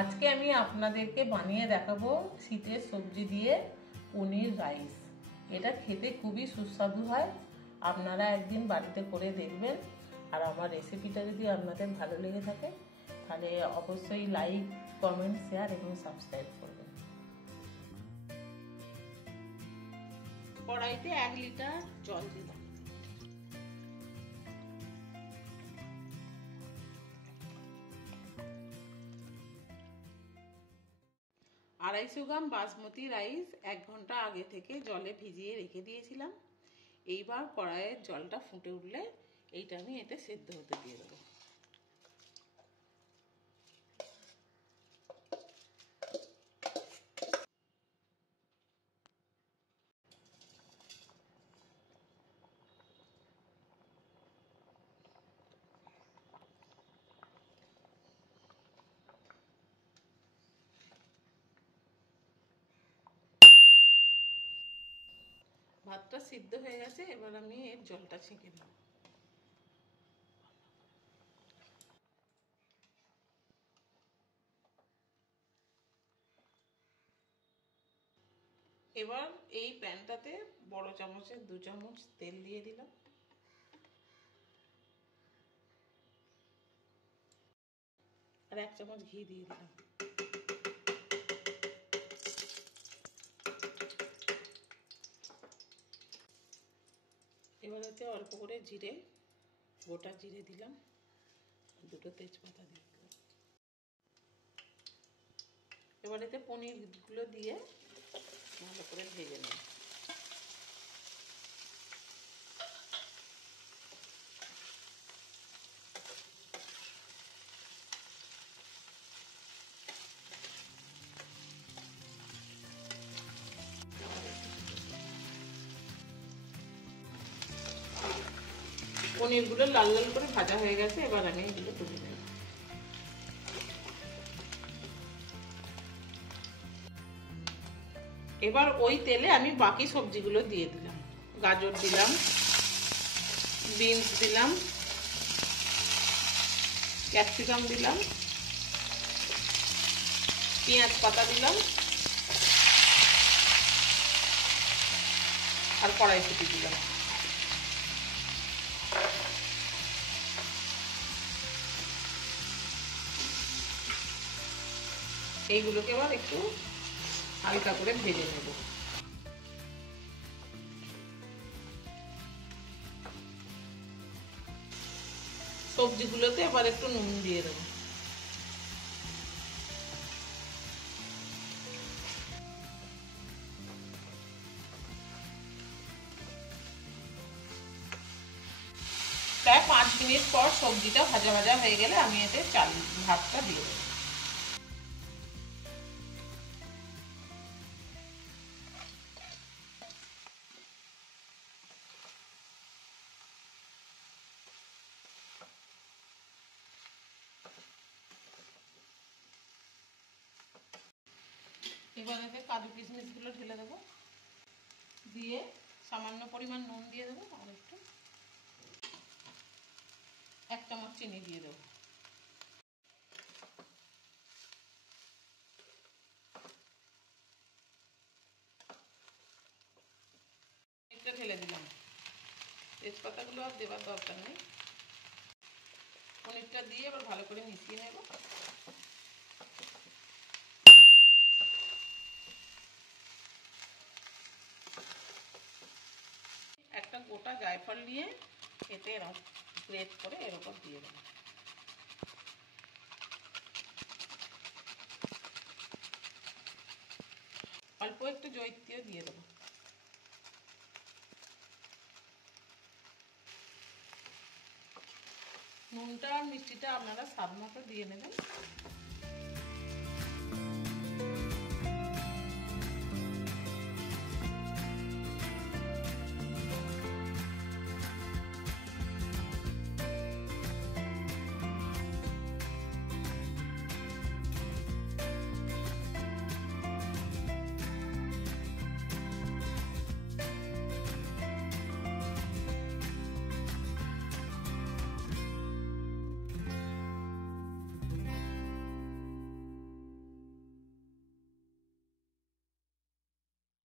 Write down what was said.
আজকে আমি আপনাদেরকে বানিয়ে দেখাবো শীতের সবজি দিয়ে পনির রাইস। এটা খেতে খুবই সুস্বাদু হয়। আপনারা একদিন বাড়িতে করে দেখবেন। আর আমার রেসিপিটা যদি আপনাদের ভালো লেগে থাকে তাহলে অবশ্যই লাইক, কমেন্ট, শেয়ার এবং সাবস্ক্রাইব করবেন। কড়াইতে 1 লিটার জল দিলাম। আড়াইশো গ্রাম বাসমতি রাইস 1 ঘন্টা আগে থেকে জলে ভিজিয়ে রেখে দিয়েছিলাম। এইবার কড়াইয়ের জলটা ফুটে উঠলে এইটা আমি এতে সেদ্ধ হতে দিয়ে দেবো। ভাতটা সিদ্ধ হয়ে গেছে, এবার আমি এর জলটা ছেঁকে নেব। এবার এই প্যানটাতে বড় চামচের 2 চামচ তেল দিয়ে দিলাম। আর 1 চামচ ঘি দিয়ে দিলাম। এবার এতে অল্প করে জিরে, গোটা জিরে দিলাম, 2টো তেজপাতা দিয়ে দিলাম। এবার এতে পনিরগুলো দিয়ে ভালো করে ভেজে নেব। পনিরগুলো লাল লাল করে ভাজা হয়ে গেছে, এবার আমি এগুলো তুলে নেব। এবার ওই তেলে আমি বাকি সবজিগুলো দিয়ে দিলাম। গাজর দিলাম, বিনস দিলাম, ক্যাপসিকাম দিলাম, পেঁয়াজ পাতা দিলাম আর কড়াইশুঁটি দিলাম। এইগুলোকে এবার একটু হালকা করে ভেজে নেব। সবজিগুলোতে এবার একটু নুন দিয়ে দেবো। প্রায় 5 মিনিট পর সবজিটা ভাজা ভাজা হয়ে গেলে আমি এতে ভাতটা দিয়ে দেবো। এবার এতে কাজু কিশমিশগুলো ঢেলে দেবো, দিয়ে সামান্য পরিমাণ নুন দিয়ে দেবো আর একটু 1 চামচ চিনি দিয়ে দেবো। এটা ঢেলে দিলাম। তেজপাতাগুলো আর দেওয়ার দরকার নেই। পনিরটা দিয়ে এবার ভালো করে মিশিয়ে নেব। একটা গোটা জায়ফল নিয়ে এতে এরকম গ্রেট করে এর উপর দিয়ে দেবো। অল্প একটু জয়িত্রীও দিয়ে দেবো। নুনটা আর মিষ্টিটা আপনারা স্বাদ মতো দিয়ে নেবেন।